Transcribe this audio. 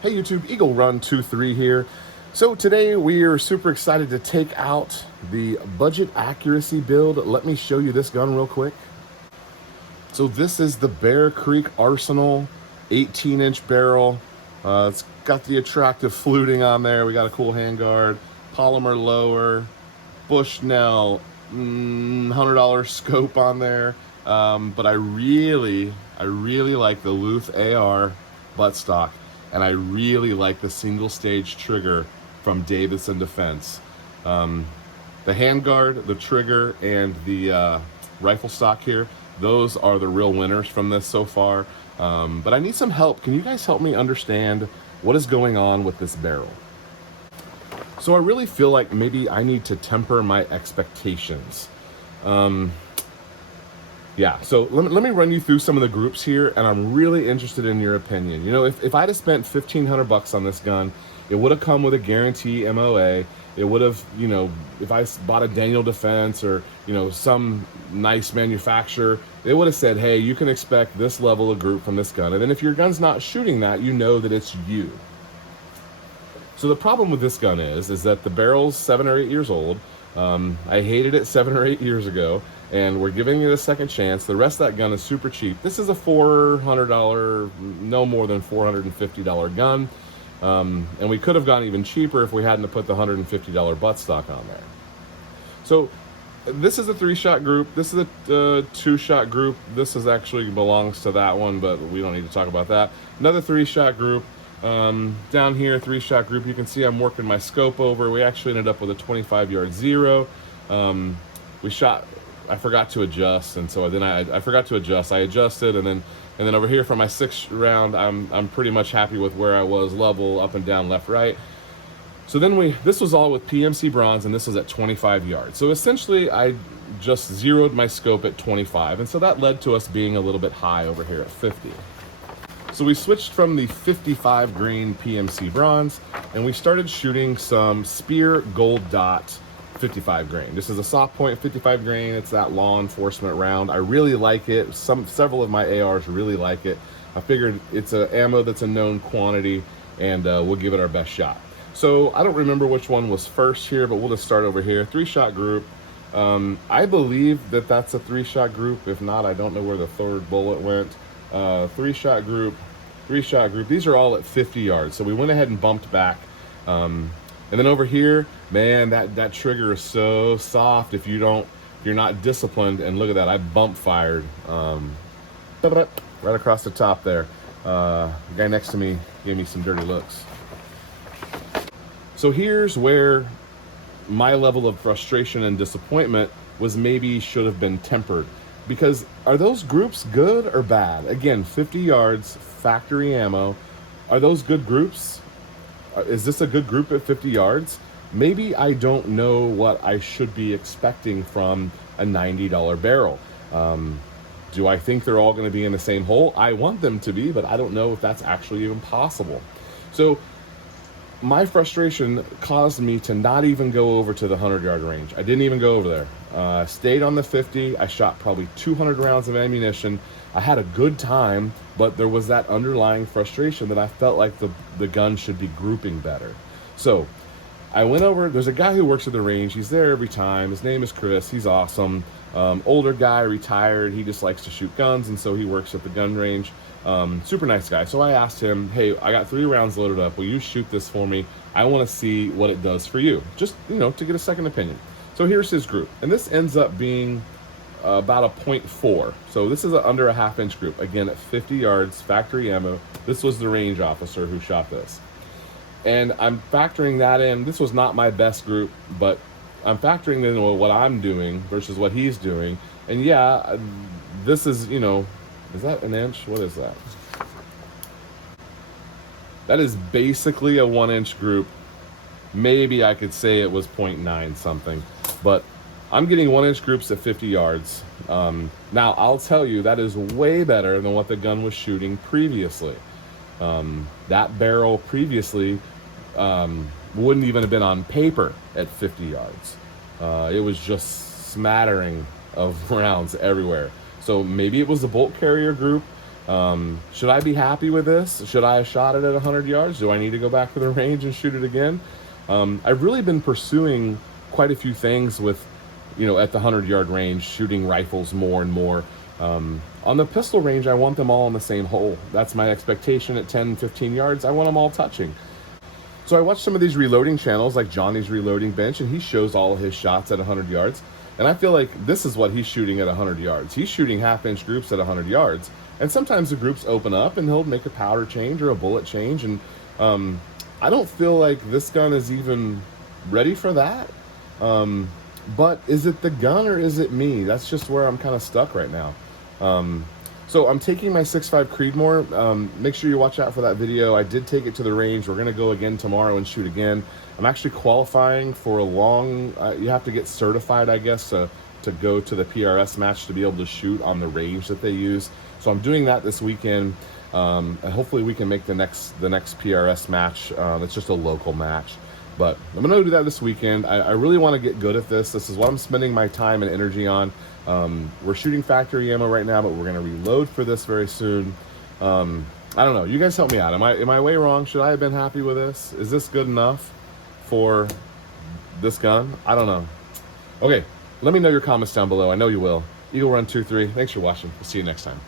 Hey YouTube, Eagle Run 23 here. So today we are super excited to take out the budget accuracy build. Let me show you this gun real quick. So this is the Bear Creek Arsenal 18-inch barrel. It's got the attractive fluting on there. We got a cool handguard, polymer lower, Bushnell, $100 scope on there. But I really like the Luth AR buttstock. And I really like the single stage trigger from Davidson Defense. The handguard, the trigger, and the rifle stock here, those are the real winners from this so far. But I need some help. Can you guys help me understand what is going on with this barrel? So I really feel like maybe I need to temper my expectations. Yeah, so let me run you through some of the groups here, and I'm really interested in your opinion. You know, if I'd have spent $1,500 on this gun, it would have come with a guarantee MOA. It would have, you know, if I bought a Daniel Defense or, you know, some nice manufacturer, they would have said, hey, you can expect this level of group from this gun. And then if your gun's not shooting that, you know that it's you. So the problem with this gun is that the barrel's 7 or 8 years old. I hated it 7 or 8 years ago, and we're giving it a second chance. The rest of that gun is super cheap. This is a $400, no more than $450 gun. And we could have gone even cheaper if we hadn't put the $150 buttstock on there. So this is a 3-shot group. This is a 2-shot group. This is actually belongs to that one, but we don't need to talk about that. Another 3-shot group. Down here, 3-shot group, you can see I'm working my scope over. We actually ended up with a 25-yard zero. We shot, I forgot to adjust, and so then I forgot to adjust. I adjusted, and then over here for my 6th round, I'm pretty much happy with where I was, level, up and down, left, right. So then this was all with PMC bronze, and this was at 25 yards. So essentially, I just zeroed my scope at 25, and so that led to us being a little bit high over here at 50. So we switched from the 55 grain PMC bronze, and we started shooting some Spear Gold Dot 55 grain. This is a soft point 55 grain. It's that law enforcement round. I really like it. Several of my ARs really like it. I figured it's an ammo that's a known quantity, and we'll give it our best shot. So I don't remember which one was first here, but we'll just start over here. 3-shot group. I believe that that's a 3-shot group. If not, I don't know where the 3rd bullet went. 3-shot group, 3-shot group. These are all at 50 yards. So we went ahead and bumped back. And then over here, man, that trigger is so soft if you're not disciplined. And look at that, I bump fired right across the top there. The guy next to me gave me some dirty looks. So here's where my level of frustration and disappointment was maybe should have been tempered. Because are those groups good or bad? Again, 50 yards, factory ammo. Are those good groups? Is this a good group at 50 yards? Maybe I don't know what I should be expecting from a $90 barrel. Do I think they're all going to be in the same hole? I want them to be, but I don't know if that's actually even possible. So my frustration caused me to not even go over to the 100-yard range. I didn't even go over there. Stayed on the 50. I shot probably 200 rounds of ammunition. I had a good time, but there was that underlying frustration that I felt like the gun should be grouping better. So I went over. There's a guy who works at the range. He's there every time. His name is Chris. He's awesome. Older guy, retired. He just likes to shoot guns, and so he works at the gun range. Super nice guy. So I asked him, hey, I got 3 rounds loaded up. Will you shoot this for me? I want to see what it does for you. Just, you know, to get a second opinion. So here's his group. And this ends up being about a 0.4. So this is under a half-inch group. Again, at 50 yards, factory ammo. This was the range officer who shot this. And I'm factoring that in. This was not my best group, but I'm factoring in what I'm doing versus what he's doing. And yeah, this is, you know, is that an inch? What is that? That is basically a 1-inch group. Maybe I could say it was 0.9 something, but I'm getting 1-inch groups at 50 yards. Now, I'll tell you, that is way better than what the gun was shooting previously. That barrel previously wouldn't even have been on paper at 50 yards. It was just smattering of rounds everywhere. So maybe it was the bolt carrier group. Should I be happy with this? Should I have shot it at 100 yards? Do I need to go back to the range and shoot it again? I've really been pursuing quite a few things with, at the 100-yard range, shooting rifles more and more. On the pistol range, I want them all in the same hole. That's my expectation at 10, 15 yards. I want them all touching. So I watch some of these reloading channels like Johnny's Reloading Bench, and he shows all of his shots at 100 yards. And I feel like this is what he's shooting at 100 yards. He's shooting half-inch groups at 100 yards. And sometimes the groups open up and he'll make a powder change or a bullet change. And I don't feel like this gun is even ready for that. But is it the gun or is it me? That's just where I'm kind of stuck right now. So I'm taking my 6.5 Creedmoor. Make sure you watch out for that video. I did take it to the range. We're going to go again tomorrow and shoot again. I'm actually qualifying for a long, you have to get certified, I guess, to go to the PRS match to be able to shoot on the range that they use. So I'm doing that this weekend. And hopefully we can make the next PRS match. It's just a local match. But I'm going to do that this weekend. I really want to get good at this. This is what I'm spending my time and energy on. We're shooting factory ammo right now, but we're going to reload for this very soon. I don't know. You guys help me out. Am I way wrong? Should I have been happy with this? Is this good enough for this gun? I don't know. Okay, let me know your comments down below. I know you will. Eagle Run 23. Thanks for watching. We'll see you next time.